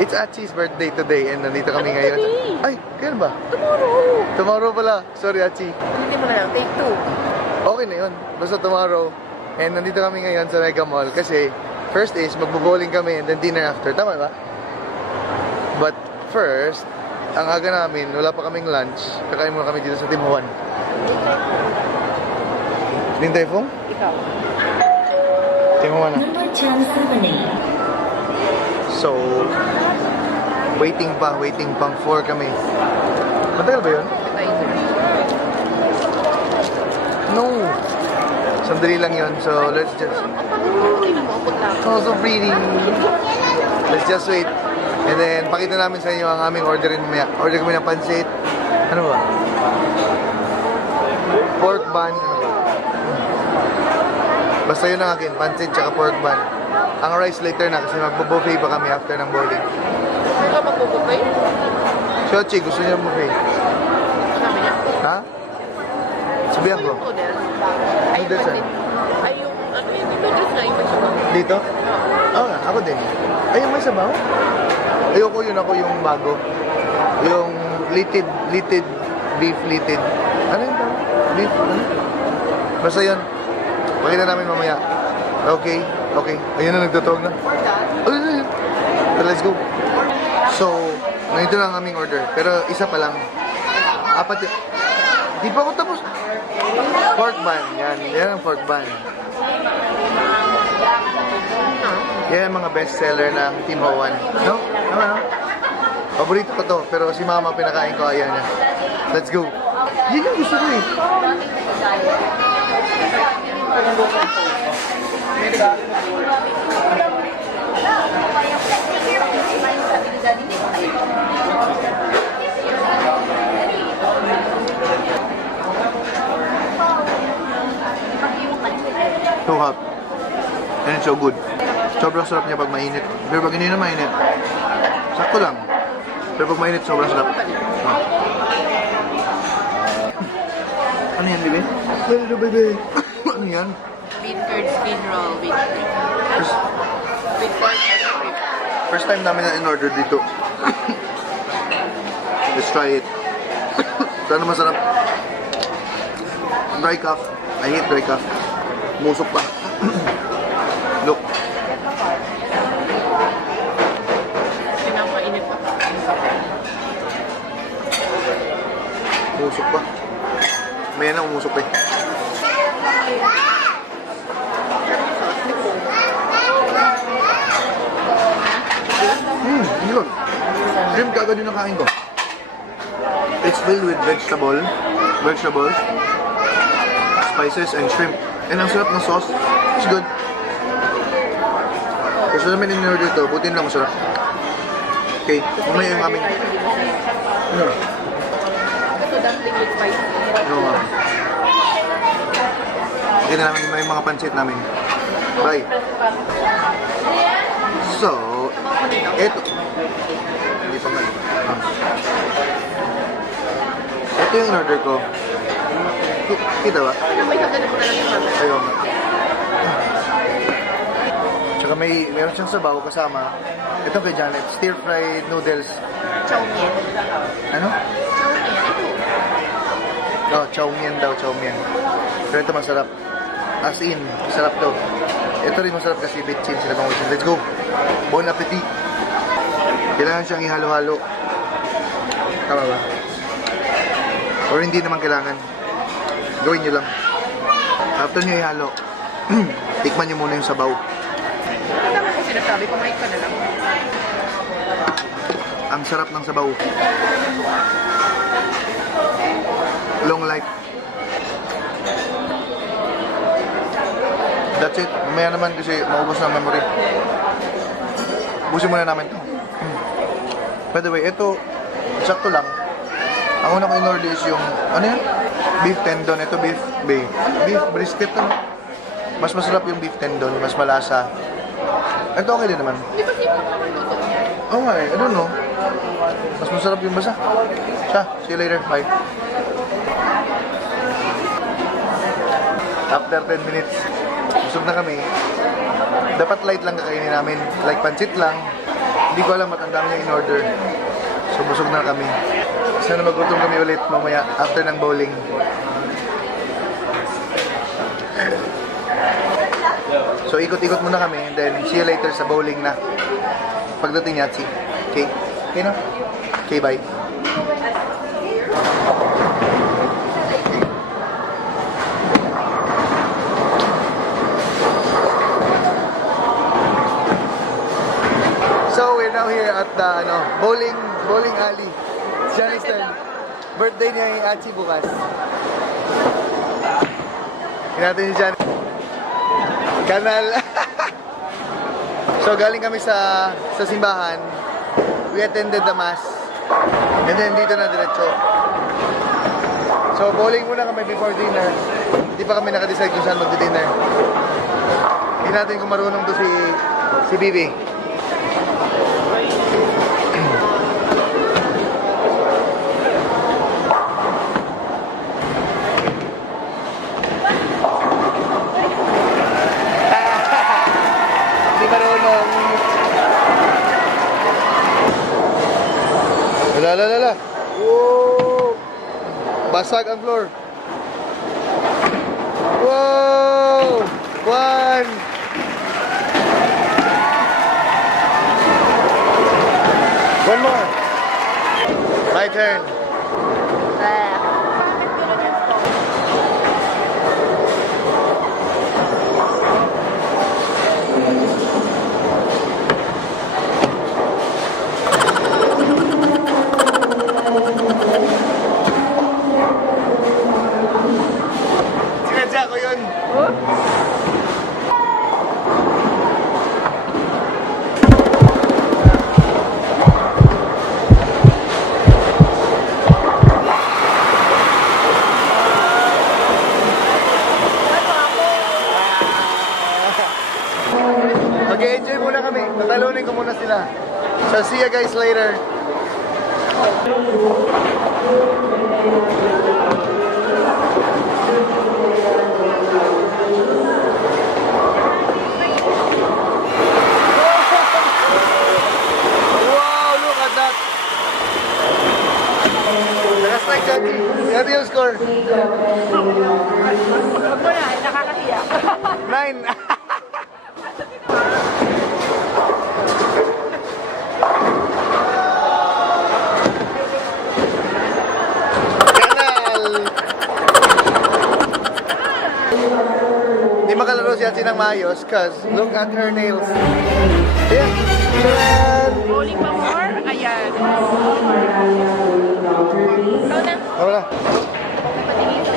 It's Atsi's birthday today and nandito kami ngayon. Today? Ay, kailan ba? Tomorrow! Tomorrow pala. Sorry, Atsi. Hindi mo na lang, take 2. Okay na yun. Basta tomorrow. And nandito kami ngayon sa megamall kasi first is magbo-bowling kami and then dinner after. Tama ba? But first, ang aga namin, wala pa kaming lunch. Kakain muna kami dito sa TimHoWan. Nintay Fong? Ikaw. TimHoWan na. So, waiting pang 4 kami. Matagal ba yun? No! Sandali lang yun, so let's just... Oh, so pretty! Let's just wait. And then, pakita namin sa inyo ang aming orderin mamaya. Order kami ng pansit. Ano ba? Pork bun. Basta yun ang akin, pansit tsaka pork bun. Ang rice later na kasi magbo-buffet pa kami after ng bowling. Ano ka magbo-buffet? Si Ochi, gusto niya buffet. Sabi niya? Ha? Sabihan ko. Yung noodles. Noodles yan. Ay, yung ano yun, yung noodles na yung may sabaw. Dito? Oo nga, ako din. Ay, yung may sabaw? Ayoko yun, ako yung bago. Yung litid beef litid. Ano yun? Beef, ano? Basta yun. Pakita namin mamaya. Okay. Ayun na, nagtutawag na. Ayun. Let's go. So, nandito lang ang aming order. Pero isa pa lang. 4 yun. Di pa ako tapos. Pork bun. Yan ang pork bun. Yan ang mga bestseller ng TimHoWan. No? Tama, no? Paborito ko to. Pero si mama pinakain ko. Ayan niya. Let's go. Yun yung gusto ko eh. So hot. And it's so good. Sobrang sarap niya pag mainit. Pero pag hindi na mainit, sakto lang. Pero pag mainit, sobrang sarap. Ano yan, bebe? Hello, bebe. Ano yan? Bean curd spin roll with pork and shrimp. First time namin na in-order dito. Let's try it. Sana masarap. Dry cough. I hate dry cough. Musok pa. Look. Pinakainit pa. Musok pa. May na umusok pa eh. Yun. Shrimp kagad yung nakain ko. It's filled with vegetables, spices, and shrimp. And ang sarap ng sauce. It's good. Gusto namin in-order ito. Butin lang masarap. Okay. Mamaya yung aming... Ano? Ito dumpling with spicy. Ano nga. Kita namin yung mga pansit namin. Bye. So, eto. Hindi pa nga. Ito yung order ko. Kita ba? May kagano mo na lang yung mama. Ayun. Tsaka meron siyang sabaw kasama. Ito kay Janet, stir-fried noodles. Chow mein. Ano? Chow mein. Ito. Oh, chow mein daw, chow mein. Pero ito masarap. As in, masarap to. Ito rin masarap kasi bitchin sila pang Kojin. Let's go! Bon appetit! Kailangan siyang ihalo-halo. Tama ba? Or hindi naman kailangan. Gawin nyo lang. After nyo ihalo, tikman nyo muna yung sabaw. Ano naman ko sinasabi? Kumain ka na lang. Ang sarap ng sabaw. Long life. That's it. Mamaya naman kasi maubos na ang memory. Busin muna namin to. By the way, ito, sakto lang. Ang una ko in-order is yung, ano yan? Beef tendon. Ito beef brisket. Ano? Mas masarap yung beef tendon. Mas malasa. Ito okay din naman. Di ba simple naman luto niya? Oo nga eh. I don't know. Mas masarap yung basa. Siya. See you later. Bye. After 10 minutes, busog na kami. Dapat light lang kakainin namin. Like pancit lang. Hindi ko alam at ang dami niya in order. So busog na kami. Sana magutom kami ulit mamaya after ng bowling. So ikot-ikot muna kami and then see you later sa bowling na. Pagdating niya, okay? Okay no? Okay, bye. So we're now here at the bowling alley. Johnny's turn. Birthday niya yung Atsi bukas. Natin si Johnny. Kanal. So galing kami sa simbahan. We attended the mass. And then dito na diretso. So bowling muna kami before dinner. Hindi pa kami nakadecide kung saan magdi-dinner. Hindi natin kung marunong to si Bibi. Lala. Whoa! Basag ang floor. Whoa! One! One more. My turn. Sinadya ko yun. Mag-enjoy muna kami. Tatalunin ko muna sila. So see you guys later. Wow, look at that. That's like that. What do you score? Huwag mo na, nakakahiya. 9. Hindi makalaro si Atsi ng maayos cause look at her nails. Ayan. Bowling pa more? Ayan. Ikaw na. Wala. Patingin ko.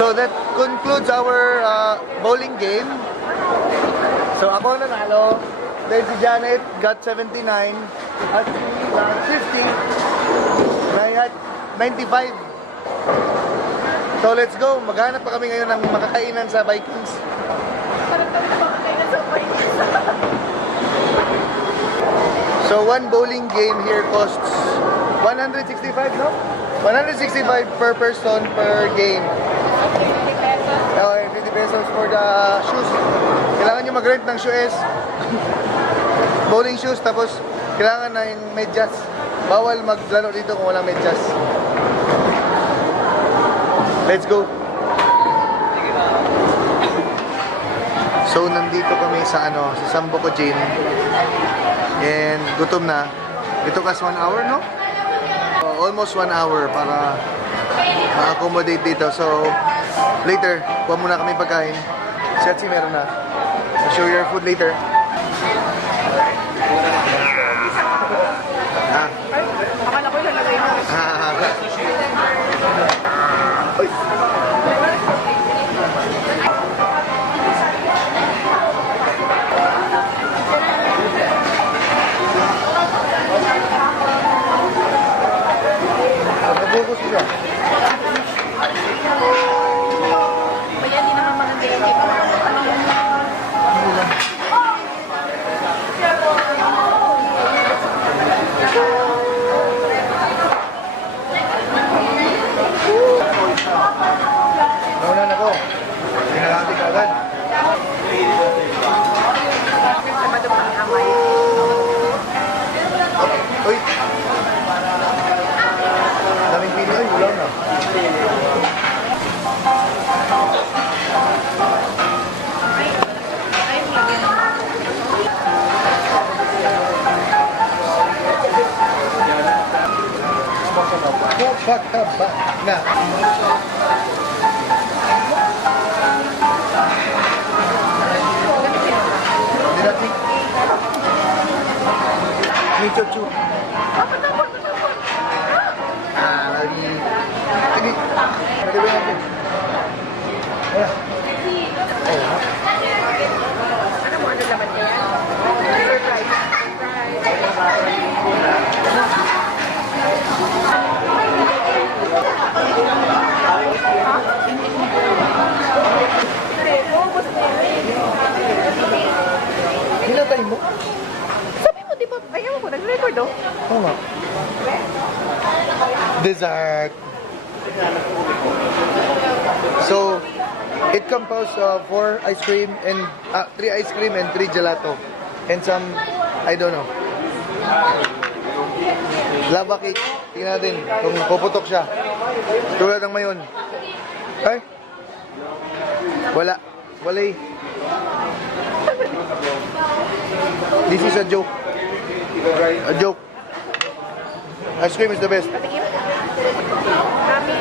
So that concludes our bowling game. So ako nanalo. Then si Janet got 79. At si 50. I had 95. So let's go. Maghanap pa kami ngayon ng makakainan sa Vikings. So one bowling game here costs 165, no? 165 per person per game. 50 pesos for the shoes. Kailangan nyo mag-rent ng shoes. Bowling shoes, tapos kailangan na yung medyas. Bawal maglaro dito kung walang medyas. Let's go. So nandito kami sa sa Sambo Kojin. And gutom na. It took us 1 hour, no? Almost 1 hour para ma-accommodate dito. So later, kuha muna kami pagkain. Si Atsi meron na. I'll show you your food later. Akala ko ilalagay mo. Uy. Daming pili. Ay, wala na. Ay, lagyan. Kapakaba na. Hindi natin. May chuchu. Lagi. Sige. Pwede ba natin? Ayan. Ano mo, ano laman niya yan? Surprise. Hindi, ubos na yan. Hinatay mo? Sabi mo, di ba? Ayaw mo, nag-record oh. Oo nga. Dessert. So, it composed of 4 ice cream and 3 ice cream and 3 gelato. And some, I don't know. Lava cake. Tingnan natin kung puputok siya. Tulad ng mayon. Ay? Wala. Wala eh. This is a joke. A joke. Ice cream is the best. Patikim. Kami.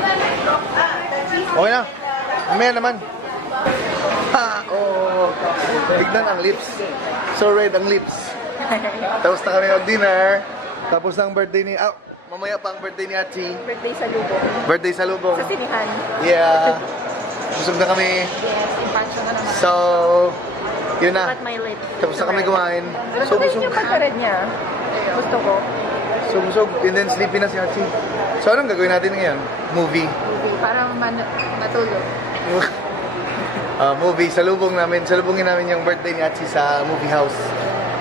Okay na. Mamaya naman. Ha! Oh. Tignan ang lips. So red ang lips. Tapos na kami mag-dinner. Tapos na ang birthday ni... mamaya pa ang birthday ni Atsi. Birthday sa lubong. Birthday sa lubong. Sa sinihan. Yeah. Busog na kami. Yes, impatso na naman. So, yun na. Cut my lip. Tapos na kami kumain. So, Gusto busog. yung pagkared niya. Gusto ko. So, busog. And then, sleepy na si Atsi. So, anong gagawin natin ngayon? Movie. Para matulog. Movie. Salubong namin. Salubungin namin yung birthday ni Atsi sa movie house.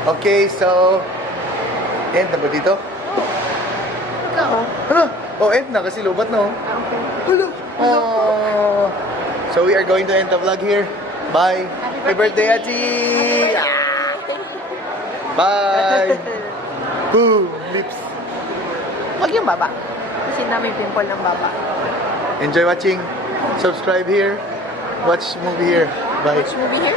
Okay, so... End na ba dito? Ikaw? Ano? Oh, end na kasi lubat na oh. Okay. Hello. Oh. So we are going to end the vlog here. Bye. Happy birthday, Atsi! Ah. Bye. Boom. Lips. Huwag yung baba. Kasi namin pimple ng baba. Enjoy watching. Subscribe here. Watch movie here. Bye. Watch movie here.